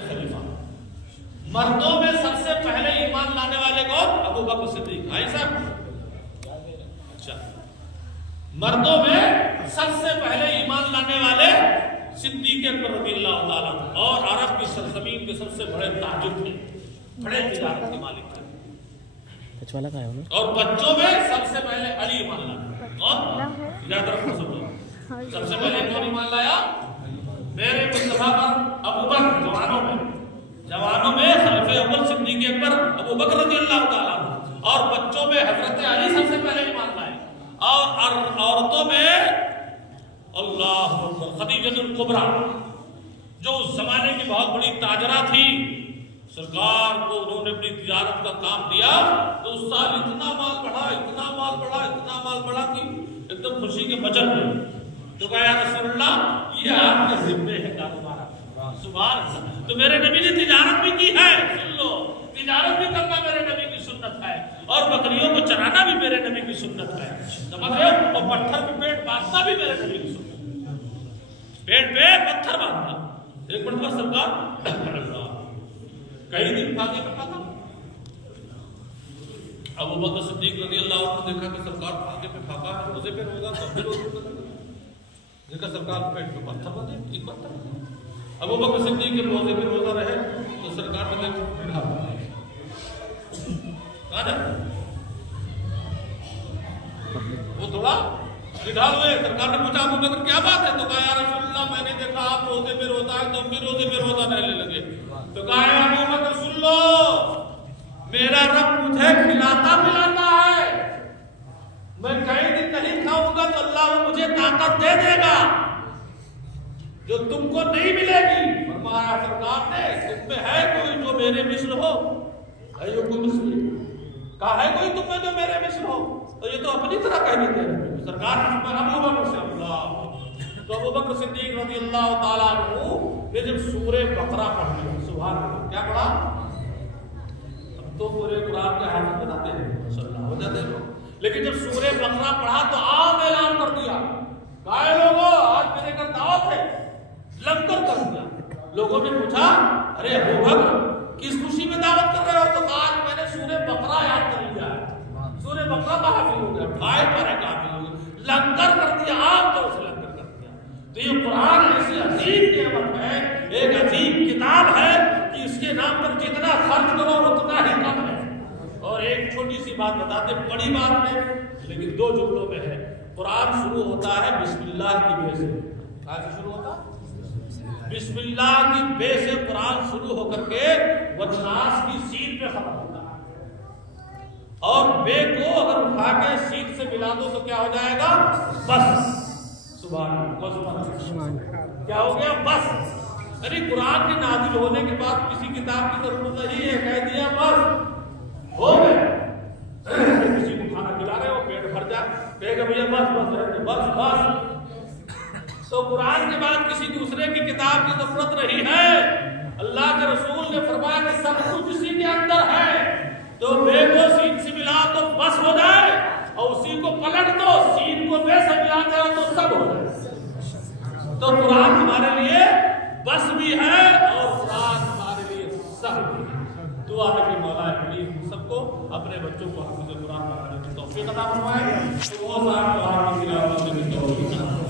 خلیفہ مردوں میں سب سے پہلے ایمان لانے والے کون؟ ابو بکر صدیق. بھائی صاحب اچھا مردوں میں سب سے پہلے ایمان لانے والے صدیق اکبر رضی اللہ تعالیٰ اور عرب کی سرزمین کے سب سے بڑے تاجر تھے, بڑے تجارت کے مالک تھے. اور بچوں میں سب سے پہلے علی ایمان لایا. اور یاد رکھو سب لوگ, سب سے پہلے کون ایمان لایا؟ میرے مصطفیٰ پر ابو بکر. جوانوں میں خلیفہ اول صدیق اکبر ابو بکر رضی اللہ تعالیٰ, اور بچوں میں حضرت علی سب سے پہلے ایمان لائے, اور عورتوں میں اللہ خدیجہ الکبریٰ جو اس زمانے کی بہت بڑی تاجرہ تھی. سرکار کو انہوں نے اپنی تجارت کا کام دیا تو اس سال اتنا مال بڑھا, اتنا مال بڑھا, اتنا مال بڑھا کہ ایک دم خوشی کے بچت ہوئے. تو کہا یا رسول اللہ یہ آپ کے ذمے ہے کاروبار. سبحان اللہ. تو میرے نبی نے تجارت بھی کی ہے, سن لو, تجارت بھی کرنا میرے نبی کی سنت ہے, اور بکریوں کو چرانا بھی میرے نبی کی سنت ہے, سمجھ رہے ہو, اور پتھر پہ پیٹ باندھنا بھی میرے نبی کی سنت ہے. پیٹ پہ پتھر باندھنا. ایک مرتبہ سرکار کئی دن پھاگے پہ کھاتا. ابو بکر صدیق رضی اللہ عنہ نے دیکھا کہ سرکار پھاگے پہ پھاگا ہے, روزے پہ روزہ, تو بھی روزے پہ دیکھا سرکار پیٹ پہ پتھر باندھے, ٹھیک پتھر. ابو بکر صدیق کے روزے پہ روزہ رہے تو سرکار نے دیکھا کہاں جاتا وہ تھوڑا نڈھال ہوئے. سرکار نے پوچھا ابو بکر کیا بات ہے؟ تو کہا یا رسول اللہ میں نے دیکھا آپ روزے پہ روزہ ہے, تو ہم بھی روزے پہ روزہ رہنے لگے. تو کہا یا ابو بکر سن لو, میرا رب مجھے کھلاتا پلاتا ہے, میں کئی دن نہیں کھاؤں گا تو اللہ مجھے طاقت دے دے گا جو تم کو نہیں ملے گی. فرمایا سرکار نے تم میں ہے کوئی جو میرے مثل ہو؟ ایو کوئی مثل کہا ہے کوئی تم میں جو میرے مثل ہو؟ تو یہ تو اپنی طرح کہنے دے رہے. سرکار نے فرمایا ابو بکر سے اللہ. تو ابو بکر صدیق رضی اللہ تعالیٰ عنہ نے جب سورہ بقرہ پڑھ لیا, سبحان اللہ, کیا پڑھا؟ اب تو پورے قرآن کے حافظ بناتے ہیں صلی اللہ ہو جاتے ہیں, لیکن جب سورہ بقرہ پڑھا تو عام اعلان کر دیا, کہا لوگوں آج میرے گھر دعوت ہے, لنگر کر دیا. لوگوں نے پوچھا ارے ابو بکر کس خوشی میں دعوت کر رہے ہو؟ تو آج میں نے سورہ بقرہ یاد کر لیا ہے, سورہ بقرہ کا حافظ ہو گیا, ڈھائی پارے کا حافظ ہو گیا, لنگر کر دیا, عام طور سے لنگر کر دیا. تو یہ قرآن ایسی عظیم نعمت ہے, ایک عظیم کتاب ہے کہ اس کے نام پر جتنا خرچ کرو اتنا ہی کم ہے. اور ایک چھوٹی سی بات بتاتے, بڑی بات ہے لیکن دو جملوں میں ہے. قرآن شروع ہوتا ہے بسم اللہ کی بے سے. کہاں سے شروع ہوتا؟ بسم اللہ کی بے سے قرآن شروع ہو کر کے والناس کی سین پہ ختم ہوتا ہے. اور بے کو اگر اٹھا کے سین سے ملا دو تو کیا ہو جائے گا؟ بس. سبحان اللہ, کیا ہو گیا؟ بس. یعنی قرآن کے نازل ہونے کے بعد کسی کتاب کی ضرورت نہیں ہے, کہہ دیا بس ہو گئے. کسی کو کھانا کھلا رہے ہو پیٹ بھر جائے, کہے گا بھیا بس بس رہتے بس بس. تو قرآن کے بعد کسی دوسرے کی کتاب کی ضرورت نہیں ہے. اللہ کے رسول نے فرمایا کہ سب کچھ اسی کے اندر ہے, تو بے کو سین سے ملا تو بس ہو جائے, اور اسی کو پلٹ دو سین کو بے سے ملا دے تو سب ہو جائے. تو قرآن ہمارے لیے بس بھی ہے اور قرآن ہمارے لیے سب بھی ہے. دعا ہے کہ مولا کریم سب کو اپنے بچوں کو حافظ قرآن بنانے کی توفیق عطا فرمائے. تو وہ صاحب قرآن کی تلاوت کی توفیق